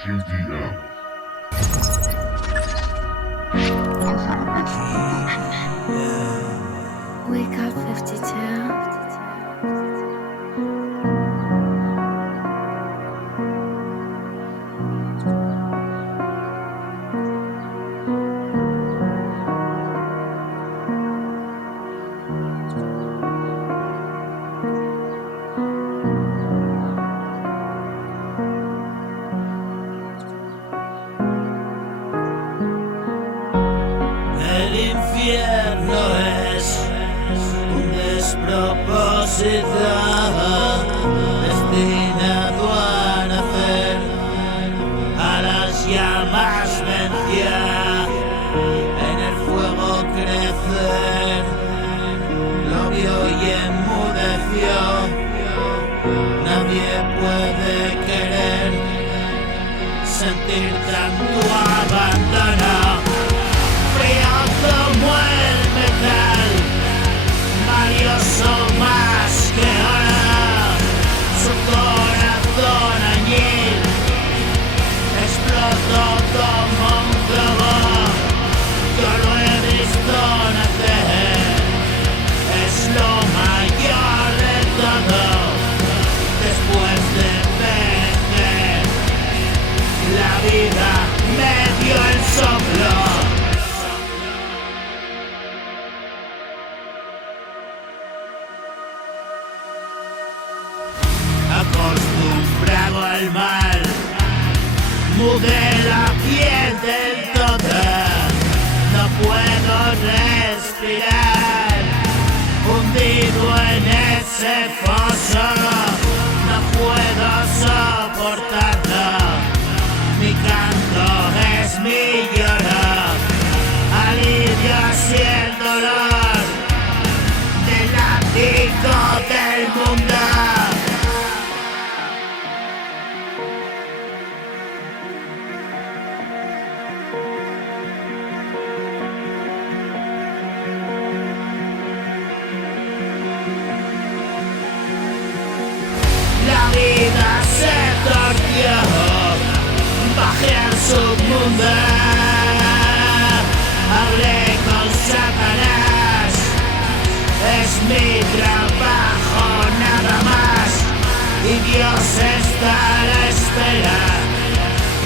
JDM. Wake up 52. El infierno es un despropósito destinado a nacer a las llamas venciar, en el fuego crecer, lo vio y enmudeció, nadie puede querer sentir tanto abandono. Frío como el metal, valioso más que oro. Su corazón añil explotó como un globo. Yo lo he visto nacer, es lo mayor de todo. Después de perecer, la vida me dio el soplo. Acostumbrado al mal, mudé la piel del todo. No puedo respirar, hundido en ese foso. No puedo soportarlo, mi canto es mi llorar. Alivio así el dolor del látigo del mundo. La vida se torció, bajé al submundo, hablé con Satanás, es mi trabajo nada más, y Dios está a la espera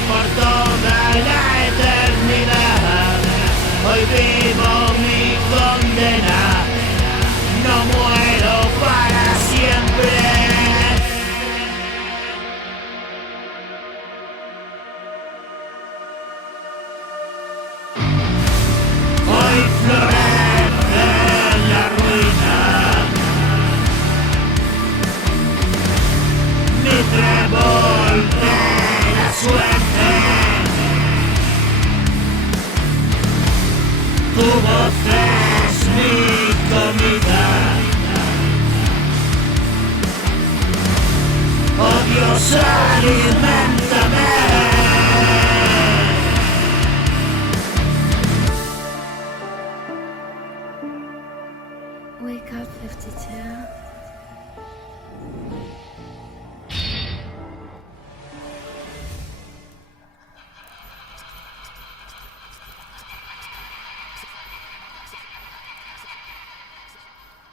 por toda la eternidad. Hoy vivo mi condena, no muero para siempre. Hoy florece la ruina, mi trébol de la suerte, tu voz es mi comida. Oh Dios, aliméntame. Wake up 52.